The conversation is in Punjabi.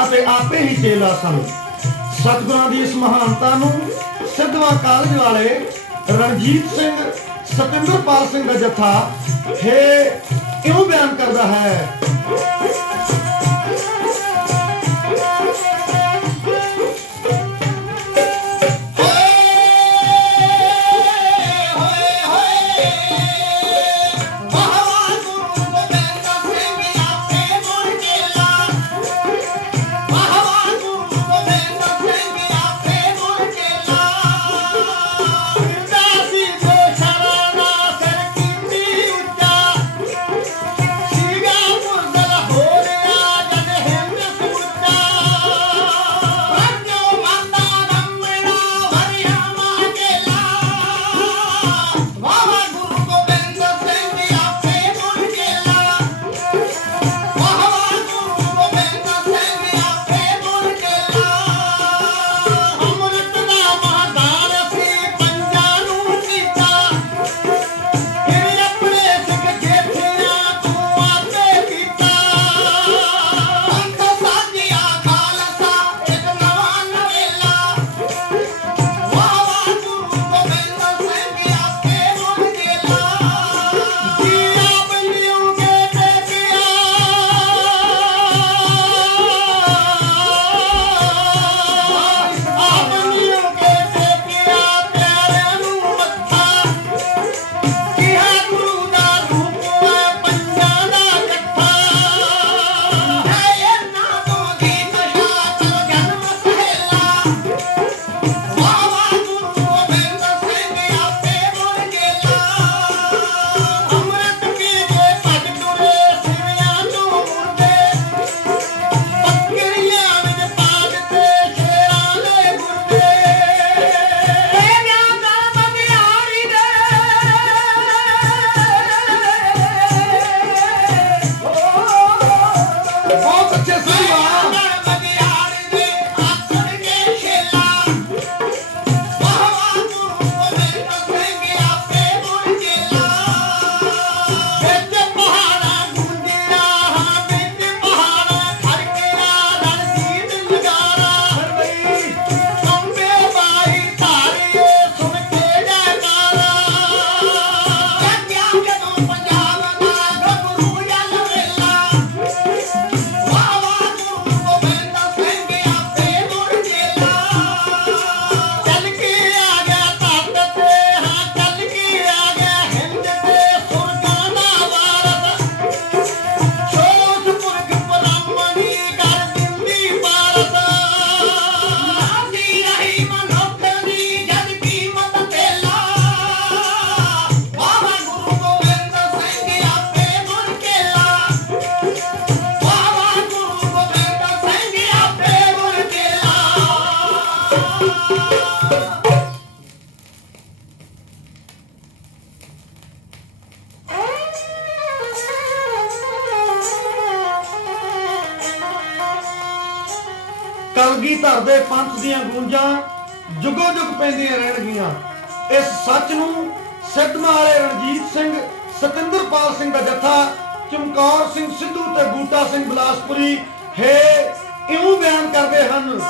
ਮੇਰੇ ਆਪੇ ਹੀ ਚੇਲਾ ਸਨ। ਸਤਿਗੁਰਾਂ ਦੀ ਇਸ ਮਹਾਨਤਾ ਨੂੰ ਸਿੱਧਵਾ ਕਾਲਜ ਵਾਲੇ ਰਣਜੀਤ ਸਿੰਘ, ਸਤਿੰਦਰਪਾਲ ਸਿੰਘ ਦਾ ਜਥਾ, ਹੈ, ਇਉਂ ਬਿਆਨ ਕਰਦਾ ਹੈ ਕਲਗੀ ਧਰਦੇ ਪੰਥ ਦੀਆਂ ਗੂੰਜਾਂ ਜੁਗੋ ਜੁਗ ਪੈਂਦੀਆਂ ਰਹਿਣਗੀਆਂ। ਇਸ ਸੱਚ ਨੂੰ ਸਿੱਧਮਾ ਵਾਲੇ ਰਣਜੀਤ ਸਿੰਘ ਸਤਿੰਦਰਪਾਲ ਸਿੰਘ ਦਾ ਜੱਥਾ, ਚਮਕੌਰ ਸਿੰਘ ਸਿੱਧੂ ਤੇ ਬੂਟਾ ਸਿੰਘ ਬਲਾਸਪੁਰੀ, ਹੈ, ਇਉਂ ਬਿਆਨ ਕਰਦੇ ਹਨ।